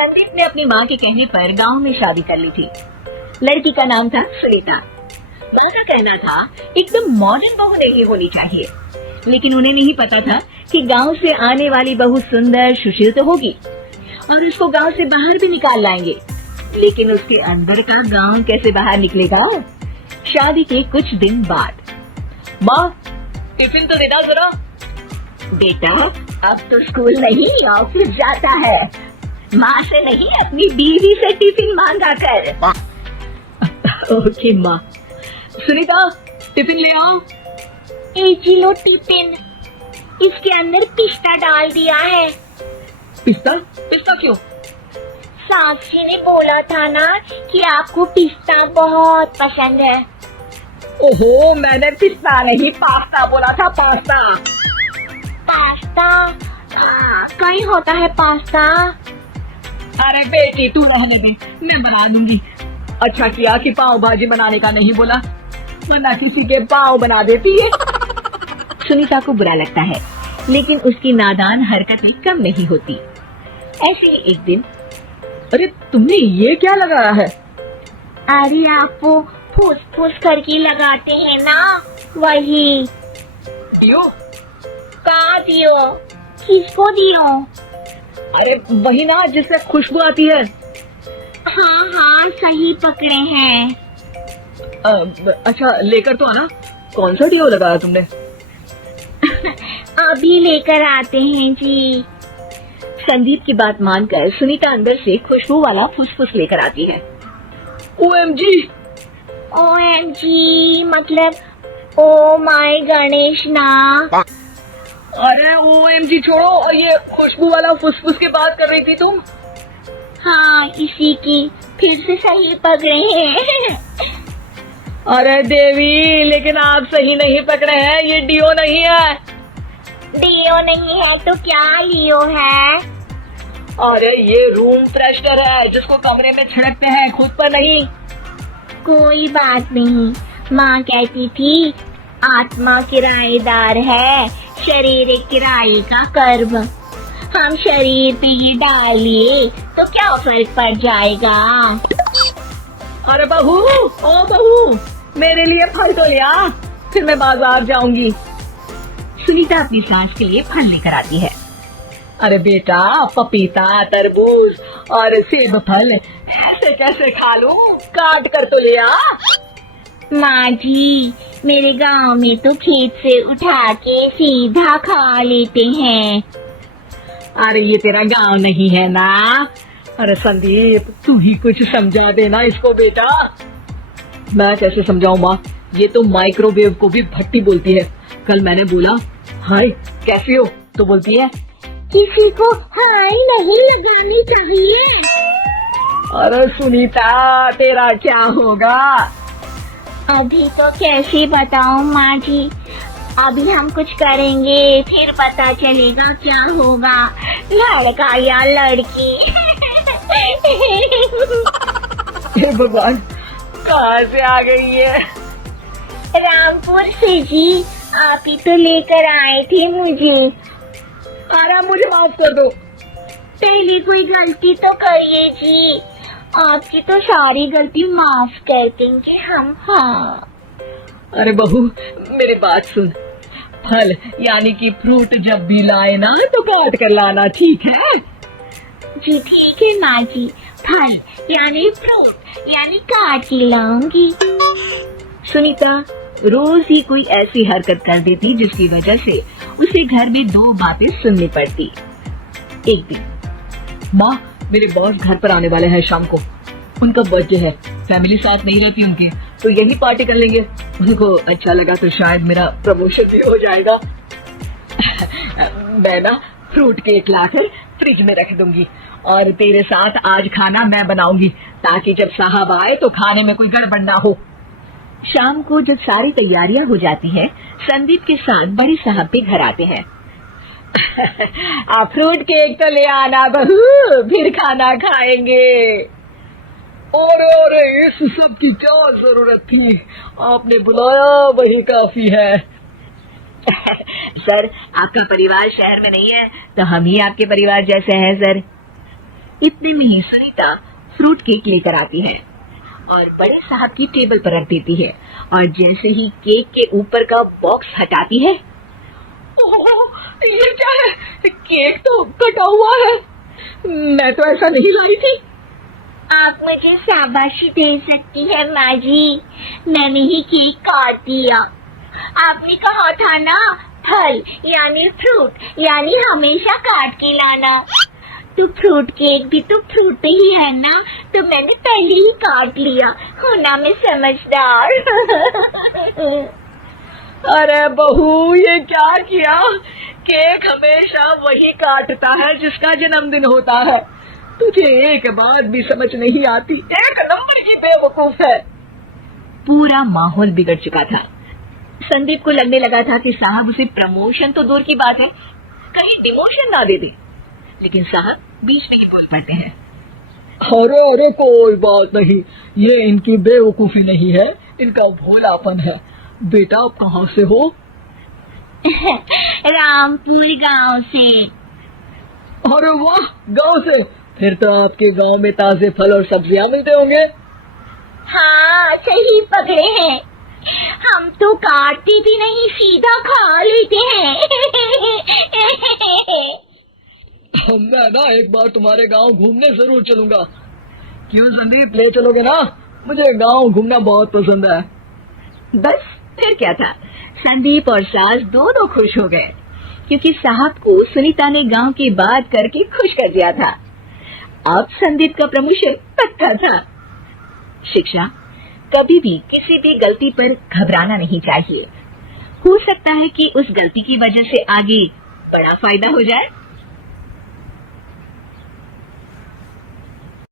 संदीप ने अपनी माँ के कहने पर गांव में शादी कर ली थी। लड़की का नाम था सुनीता। माँ का कहना था एकदम मॉडर्न बहू नहीं होनी चाहिए, लेकिन उन्हें नहीं पता था कि गांव से आने वाली बहू सुंदर सुशील तो होगी और उसको गांव से बाहर भी निकाल लाएंगे, लेकिन उसके अंदर का गांव कैसे बाहर निकलेगा। शादी के कुछ दिन बाद, माँ टिफिन तो देना जरा। बेटा अब तो स्कूल नहीं ऑफिस जाता है, माँ से नहीं अपनी बीवी से टिफिन मांगा कर। ओके माँ। सुनीता टिफिन ले आओ। 1 किलो टिफिन, इसके अंदर पिस्ता डाल दिया है। पिस्ता? पिस्ता क्यों? सास जी ने बोला था ना कि आपको पिस्ता बहुत पसंद है। ओहो, मैंने पिस्ता नहीं पास्ता बोला था। पास्ता। पास्ता? कहीं होता है पास्ता? अरे बेटी तू रहने दे, मैं बना दूंगी। अच्छा किया कि पाव भाजी बनाने का नहीं बोला, वरना किसी के पाव बना देती है। सुनीता को बुरा लगता है, लेकिन उसकी नादान हरकतें कम नहीं होती। ऐसे ही एक दिन, अरे तुमने ये क्या लगाया है? अरे आप वो फूस फूस करके लगाते हैं ना, वही। यो? कहाँ दियो? किसको दियो? अरे वही ना जिससे खुशबू आती है। हाँ हाँ सही पकड़े हैं। अच्छा लेकर तो आना। कौन सा डिओ लगाया तुमने? अभी लेकर आते हैं जी। संदीप की बात मानकर सुनीता अंदर से खुशबू वाला फुसफुस लेकर आती है। OMG! OMG मतलब ओ माय गणेश ना। अरे OMG छोड़ो, और ये खुशबू वाला फुसफुस की बात कर रही थी तुम? हाँ इसी की, फिर से सही पकड़े हैं। अरे देवी, लेकिन आप सही नहीं पकड़े हैं, ये डिओ नहीं है। डिओ नहीं है तो क्या लियो है? अरे ये रूम फ्रेशनर है, जिसको कमरे में छिड़कते हैं, खुद पर नहीं। कोई बात नहीं, माँ कहती थी आत्मा किराएदार है, शरीर एक किराए का कर्म। हम शरीर पे ये डालिए तो क्या फर्क पड़ जाएगा। अरे बहू, ओ बहू, मेरे लिए फल तो लिया, फिर मैं बाजार जाऊंगी। सुनीता अपनी सास के लिए फल लेकर आती है। अरे बेटा, पपीता, तरबूज और सेब फल ऐसे कैसे खा लूं? काट कर तो लिया। माँ जी, मेरे गांव में तो खेत से उठा के सीधा खा लेते हैं। अरे ये तेरा गांव नहीं है ना। अरे संदीप, तू ही कुछ समझा देना इसको बेटा। मैं कैसे समझाऊं माँ, ये तो माइक्रोवेव को भी भट्टी बोलती है। कल मैंने बोला हाय कैसी हो, तो बोलती है किसी को हाय नहीं लगानी चाहिए। अरे सुनीता, तेरा क्या होगा? अभी तो कैसे बताऊं माँ जी, अभी हम कुछ करेंगे फिर पता चलेगा क्या होगा, लड़का या लड़की। हे भगवान, कहाँ से आ गई है? रामपुर से जी, आप ही तो लेकर आए थे मुझे। अरे मुझे माफ कर दो। पहले कोई गलती तो करिए जी, आपकी तो सारी गलती माफ कर देंगे हम। हाँ अरे बहू, मेरी बात सुन। फल यानी कि फ्रूट जब भी लाए ना तो काट कर लाना, ठीक है? जी ठीक है माँ जी, फल यानी फ्रूट यानी काट के लाऊंगी। सुनीता रोज ही कोई ऐसी हरकत कर देती जिसकी वजह से उसे घर में 2 बातें सुननी पड़ती। एक दिन, माँ मेरे बॉस घर पर आने वाले हैं शाम को, उनका बर्थडे है, फैमिली साथ नहीं रहती उनके, तो यही पार्टी कर लेंगे। उनको अच्छा लगा तो शायद मेरा प्रमोशन भी हो जाएगा। मैं ना फ्रूट केक लाकर फ्रिज में रख दूंगी और तेरे साथ आज खाना मैं बनाऊंगी, ताकि जब साहब आए तो खाने में कोई गड़बड़ ना हो। शाम को जब सारी तैयारियां हो जाती हैं, संदीप के साथ बड़े साहब भी घर आते हैं। आप फ्रूट केक तो ले आना बहू, फिर खाना खाएंगे। और इस सब की क्या जरूरत थी, आपने बुलाया वही काफी है। सर आपका परिवार शहर में नहीं है तो हम ही आपके परिवार जैसे हैं सर। इतने में ही सुनीता फ्रूट केक लेकर आती है और बड़े साहब की टेबल पर रख देती है और जैसे ही केक के ऊपर का बॉक्स हटाती है, ओह, ये क्या है? केक तो कटा हुआ है। मैं तो ऐसा नहीं लाई थी। आप मुझे शाबाशी दे सकती है माँ जी, मैंने ही केक काट दिया। आपने कहा था ना, फल यानी फ्रूट यानी हमेशा काट के लाना। तो फ्रूट केक भी तो फ्रूट ही है ना, तो मैंने पहले ही काट लिया। होना मैं समझदार। अरे बहू, ये क्या किया? केक हमेशा वही काटता है जिसका जन्मदिन होता है। तुझे एक बात भी समझ नहीं आती, एक नंबर की बेवकूफ है। पूरा माहौल बिगड़ चुका था। संदीप को लगने लगा था कि साहब उसे प्रमोशन तो दूर की बात है, कहीं डिमोशन ना दे दे। लेकिन साहब बीच में ही बोल पड़ते हैं, अरे अरे कोई बात नहीं, ये इनकी बेवकूफी नहीं है, इनका भोलापन है। बेटा आप कहाँ से हो? रामपुर गांव से। अरे वाह, गांव से? फिर तो आपके गांव में ताजे फल और सब्जियां मिलते होंगे। हाँ, सही पकड़े हैं। हम तो काटते भी नहीं, सीधा खा लेते हैं। मैं ना एक बार तुम्हारे गांव घूमने जरूर चलूंगा। क्यों संदीप, ले चलोगे ना? मुझे गांव घूमना बहुत पसंद है। बस फिर क्या था, संदीप और सास दोनों खुश हो गए क्योंकि साहब को सुनीता ने गांव की बात करके खुश कर दिया था। अब संदीप का प्रमोशन पक्का था। शिक्षा, कभी भी किसी भी गलती पर घबराना नहीं चाहिए। हो सकता है कि उस गलती की वजह से आगे बड़ा फायदा हो जाए।